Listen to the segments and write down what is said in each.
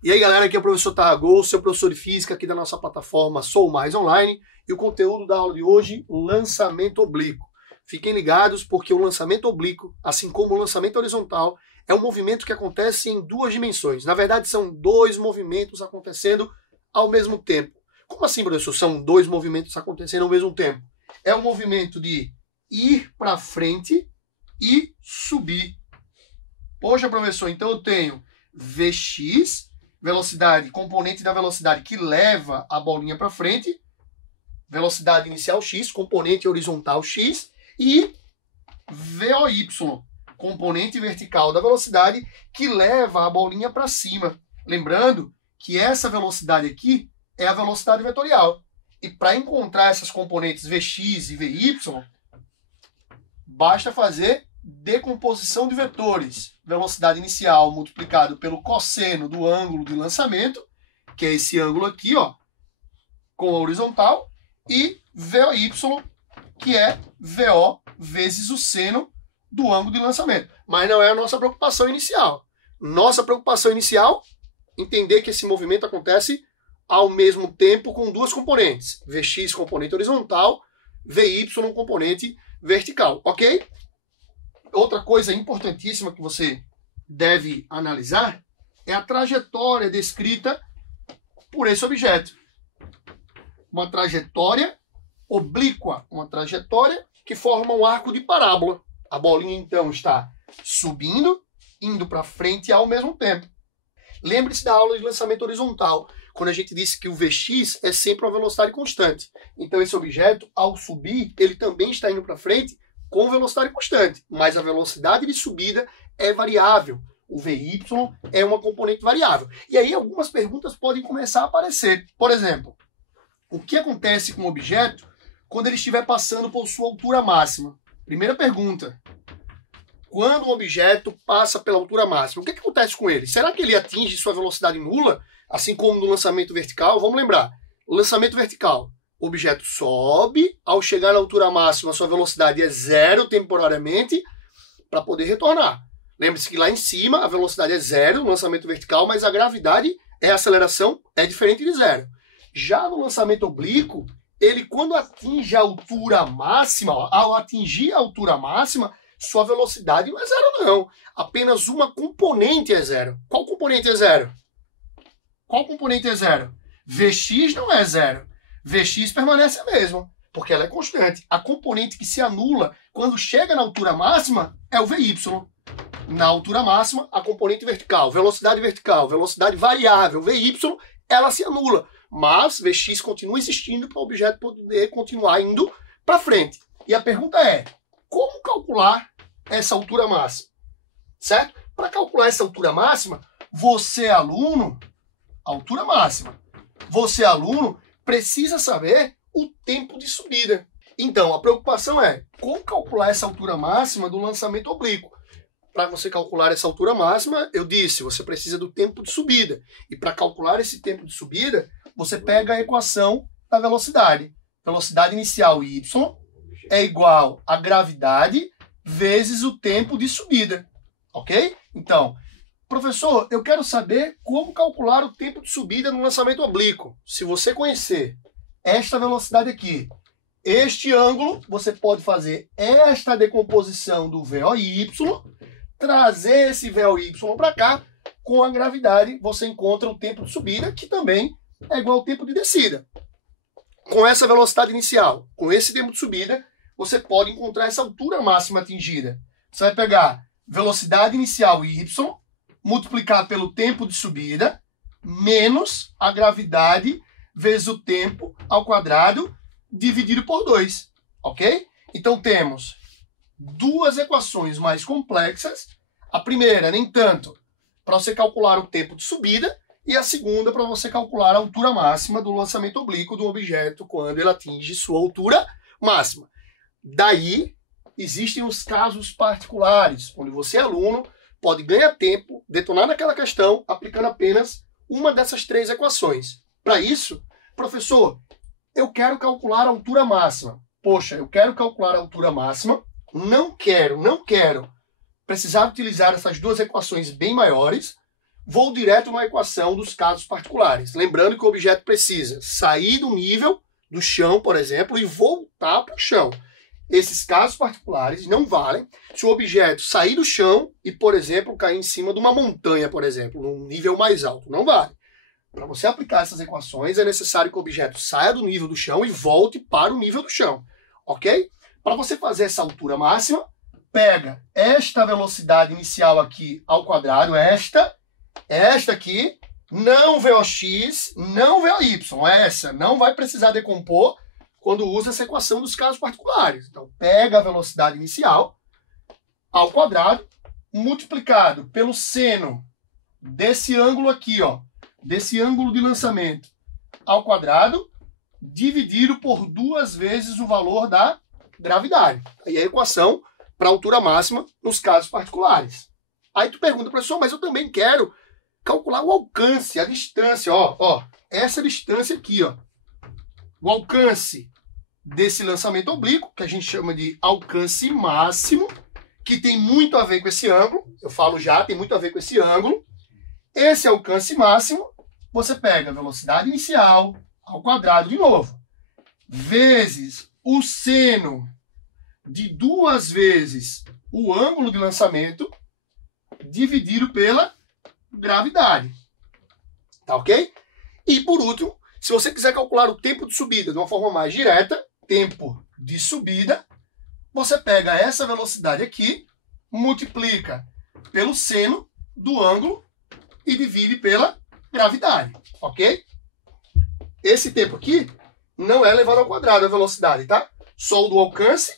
E aí galera, aqui é o professor Tarragol, seu professor de física aqui da nossa plataforma Sou Mais Online, e o conteúdo da aula de hoje, lançamento oblíquo. Fiquem ligados porque o lançamento oblíquo, assim como o lançamento horizontal, é um movimento que acontece em duas dimensões. Na verdade, são dois movimentos acontecendo ao mesmo tempo. Como assim, professor? São dois movimentos acontecendo ao mesmo tempo? É o movimento de ir para frente e subir. Poxa, professor, então eu tenho Vx, velocidade, componente da velocidade que leva a bolinha para frente, velocidade inicial x, componente horizontal x, e Vy, componente vertical da velocidade que leva a bolinha para cima. Lembrando que essa velocidade aqui é a velocidade vetorial. E para encontrar essas componentes Vx e Vy, basta fazer decomposição de vetores. Velocidade inicial multiplicado pelo cosseno do ângulo de lançamento, que é esse ângulo aqui, ó, com a horizontal, e Vy, que é VO vezes o seno do ângulo de lançamento. Mas não é a nossa preocupação inicial. Nossa preocupação inicial é entender que esse movimento acontece ao mesmo tempo com duas componentes. Vx, componente horizontal, Vy, componente vertical, ok? Outra coisa importantíssima que você deve analisar é a trajetória descrita por esse objeto. Uma trajetória oblíqua, uma trajetória que forma um arco de parábola. A bolinha, então, está subindo, indo para frente ao mesmo tempo. Lembre-se da aula de lançamento horizontal, quando a gente disse que o Vx é sempre uma velocidade constante. Então, esse objeto, ao subir, ele também está indo para frente com velocidade constante, mas a velocidade de subida é variável. O Vy é uma componente variável. E aí algumas perguntas podem começar a aparecer. Por exemplo, o que acontece com o objeto quando ele estiver passando por sua altura máxima? Primeira pergunta. Quando um objeto passa pela altura máxima, o que acontece com ele? Será que ele atinge sua velocidade nula, assim como no lançamento vertical? Vamos lembrar, lançamento vertical. O objeto sobe, ao chegar na altura máxima, sua velocidade é zero temporariamente para poder retornar. Lembre-se que lá em cima a velocidade é zero no lançamento vertical, mas a gravidade a aceleração é diferente de zero. Já no lançamento oblíquo, ele quando atinge a altura máxima, ao atingir a altura máxima, sua velocidade não é zero não. Apenas uma componente é zero. Qual componente é zero? Qual componente é zero? Vx não é zero. Vx permanece a mesma, porque ela é constante. A componente que se anula quando chega na altura máxima é o Vy. Na altura máxima, a componente vertical, velocidade variável, Vy, ela se anula. Mas Vx continua existindo para o objeto poder continuar indo para frente. E a pergunta é, como calcular essa altura máxima? Certo? Para calcular essa altura máxima, você aluno, altura máxima, você aluno precisa saber o tempo de subida. Então, a preocupação é como calcular essa altura máxima do lançamento oblíquo. Para você calcular essa altura máxima, eu disse, você precisa do tempo de subida. E para calcular esse tempo de subida, você pega a equação da velocidade. Velocidade inicial y é igual a gravidade vezes o tempo de subida. Ok? Então, professor, eu quero saber como calcular o tempo de subida no lançamento oblíquo. Se você conhecer esta velocidade aqui, este ângulo, você pode fazer esta decomposição do Vy, trazer esse Vy para cá, com a gravidade você encontra o tempo de subida, que também é igual ao tempo de descida. Com essa velocidade inicial, com esse tempo de subida, você pode encontrar essa altura máxima atingida. Você vai pegar velocidade inicial y, multiplicar pelo tempo de subida, menos a gravidade vezes o tempo ao quadrado, dividido por 2. Ok? Então temos duas equações mais complexas. A primeira, nem tanto, para você calcular o tempo de subida, e a segunda para você calcular a altura máxima do lançamento oblíquo do objeto quando ele atinge sua altura máxima. Daí, existem os casos particulares, onde você, aluno, pode ganhar tempo, detonar naquela questão, aplicando apenas uma dessas três equações. Para isso, professor, eu quero calcular a altura máxima. Poxa, eu quero calcular a altura máxima, não quero precisar utilizar essas duas equações bem maiores, vou direto na equação dos casos particulares. Lembrando que o objeto precisa sair do nível do chão, por exemplo, e voltar para o chão. Esses casos particulares não valem se o objeto sair do chão e, por exemplo, cair em cima de uma montanha, por exemplo, num nível mais alto. Não vale. Para você aplicar essas equações, é necessário que o objeto saia do nível do chão e volte para o nível do chão. Ok? Para você fazer essa altura máxima, pega esta velocidade inicial aqui ao quadrado, esta aqui, não VOX, não VOY. Essa não vai precisar decompor quando usa essa equação dos casos particulares. Então, pega a velocidade inicial ao quadrado, multiplicado pelo seno desse ângulo aqui, ó, desse ângulo de lançamento ao quadrado, dividido por 2 vezes o valor da gravidade. Aí a equação para a altura máxima nos casos particulares. Aí tu pergunta, professor, mas eu também quero calcular o alcance, a distância, ó, essa distância aqui, ó. O alcance desse lançamento oblíquo, que a gente chama de alcance máximo, que tem muito a ver com esse ângulo, eu falo já, tem muito a ver com esse ângulo. Esse alcance máximo, você pega a velocidade inicial ao quadrado de novo, vezes o seno de 2 vezes o ângulo de lançamento, dividido pela gravidade. Tá ok? E por último, se você quiser calcular o tempo de subida de uma forma mais direta, tempo de subida, você pega essa velocidade aqui, multiplica pelo seno do ângulo e divide pela gravidade, ok? Esse tempo aqui não é elevado ao quadrado a velocidade, tá? Só o do alcance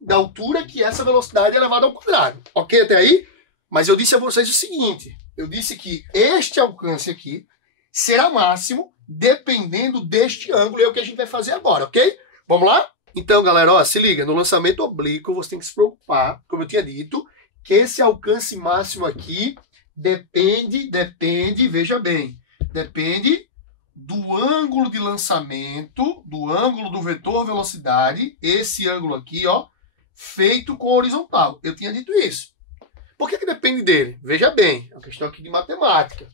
da altura que essa velocidade é elevada ao quadrado, ok até aí? Mas eu disse a vocês o seguinte, eu disse que este alcance aqui será máximo dependendo deste ângulo, e é o que a gente vai fazer agora, ok? Vamos lá? Então, galera, ó, se liga, no lançamento oblíquo você tem que se preocupar, como eu tinha dito, que esse alcance máximo aqui depende, veja bem, depende do ângulo de lançamento, do ângulo do vetor velocidade, esse ângulo aqui, ó, feito com horizontal. Eu tinha dito isso. Por que depende dele? Veja bem, é uma questão aqui de matemática.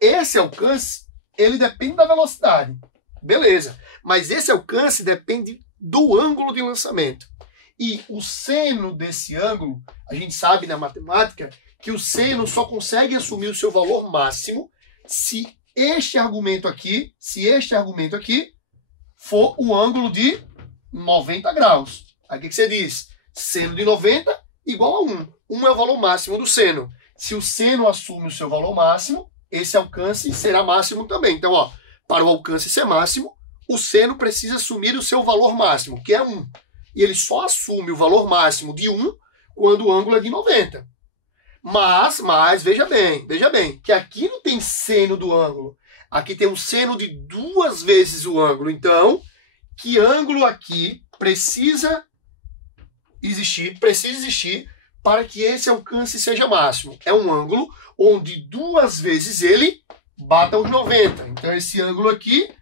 Esse alcance, ele depende da velocidade. Beleza. Mas esse alcance depende do ângulo de lançamento. E o seno desse ângulo, a gente sabe na matemática que o seno só consegue assumir o seu valor máximo se este argumento aqui for o ângulo de 90 graus. Aí o que você diz? Seno de 90 igual a 1. 1 é o valor máximo do seno. Se o seno assume o seu valor máximo, esse alcance será máximo também. Então, ó, para o alcance ser máximo, o seno precisa assumir o seu valor máximo, que é 1. E ele só assume o valor máximo de 1 quando o ângulo é de 90. Mas veja bem, que aqui não tem seno do ângulo. Aqui tem um seno de 2 vezes o ângulo. Então, que ângulo aqui precisa existir para que esse alcance seja máximo? É um ângulo onde 2 vezes ele bata os 90. Então, esse ângulo aqui,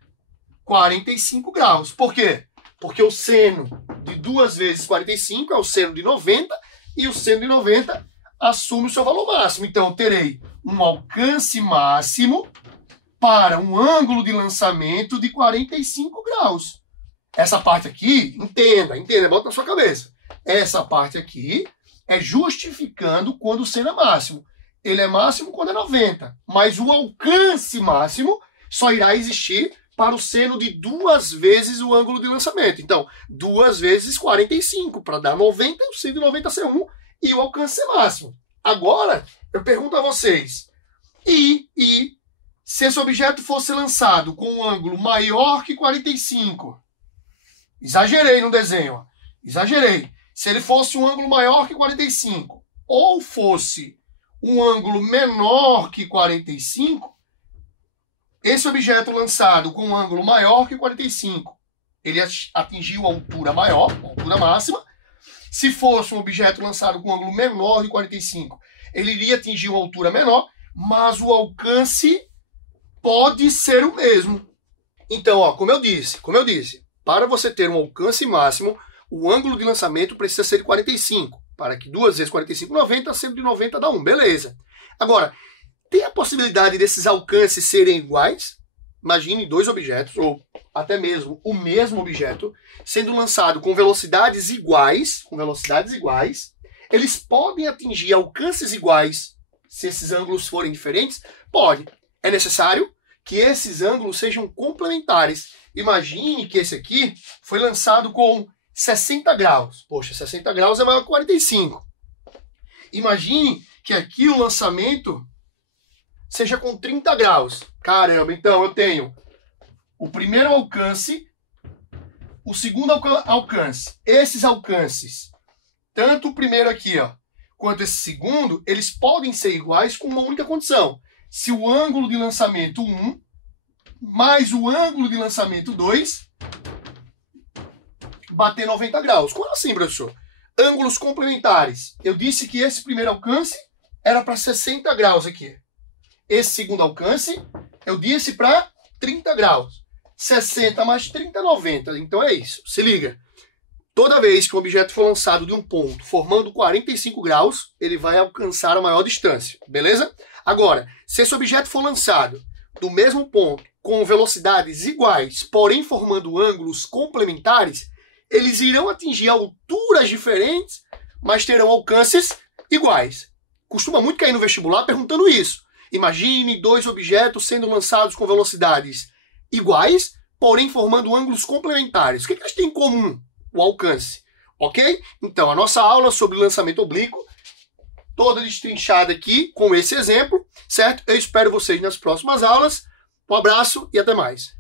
45 graus. Por quê? Porque o seno de 2 vezes 45 é o seno de 90 e o seno de 90 assume o seu valor máximo. Então, eu terei um alcance máximo para um ângulo de lançamento de 45 graus. Essa parte aqui, entenda, bota na sua cabeça. Essa parte aqui é justificando quando o seno é máximo. Ele é máximo quando é 90, mas o alcance máximo só irá existir para o seno de 2 vezes o ângulo de lançamento. Então, 2 vezes 45, para dar 90, o seno de 90 ser 1 e o alcance ser máximo. Agora, eu pergunto a vocês, se esse objeto fosse lançado com um ângulo maior que 45? Exagerei no desenho, ó. Exagerei. Se ele fosse um ângulo maior que 45, ou fosse um ângulo menor que 45, esse objeto lançado com um ângulo maior que 45, ele atingiu a altura maior, a altura máxima. Se fosse um objeto lançado com um ângulo menor de 45, ele iria atingir uma altura menor, mas o alcance pode ser o mesmo. Então, ó, como eu disse, para você ter um alcance máximo, o ângulo de lançamento precisa ser de 45. Para que 2 vezes 45, 90, sendo de 90 dá 1. Beleza. Agora, tem a possibilidade desses alcances serem iguais. Imagine dois objetos, ou até mesmo o mesmo objeto, sendo lançado com velocidades iguais, eles podem atingir alcances iguais se esses ângulos forem diferentes? Pode. É necessário que esses ângulos sejam complementares. Imagine que esse aqui foi lançado com 60 graus. Poxa, 60 graus é maior que 45. Imagine que aqui o lançamento seja com 30 graus. Caramba, então eu tenho o primeiro alcance, o segundo alcance. Esses alcances, tanto o primeiro aqui, ó, quanto esse segundo, eles podem ser iguais com uma única condição. Se o ângulo de lançamento 1 mais o ângulo de lançamento 2 bater 90 graus. Como assim, professor? Ângulos complementares. Eu disse que esse primeiro alcance era para 60 graus aqui. Esse segundo alcance, eu disse para 30 graus. 60 mais 30, 90. Então é isso. Se liga. Toda vez que o objeto for lançado de um ponto formando 45 graus, ele vai alcançar a maior distância. Beleza? Agora, se esse objeto for lançado do mesmo ponto com velocidades iguais, porém formando ângulos complementares, eles irão atingir alturas diferentes, mas terão alcances iguais. Costuma muito cair no vestibular perguntando isso. Imagine dois objetos sendo lançados com velocidades iguais, porém formando ângulos complementares. O que eles têm em comum? O alcance. Ok? Então, a nossa aula sobre lançamento oblíquo, toda destrinchada aqui com esse exemplo, certo? Eu espero vocês nas próximas aulas. Um abraço e até mais.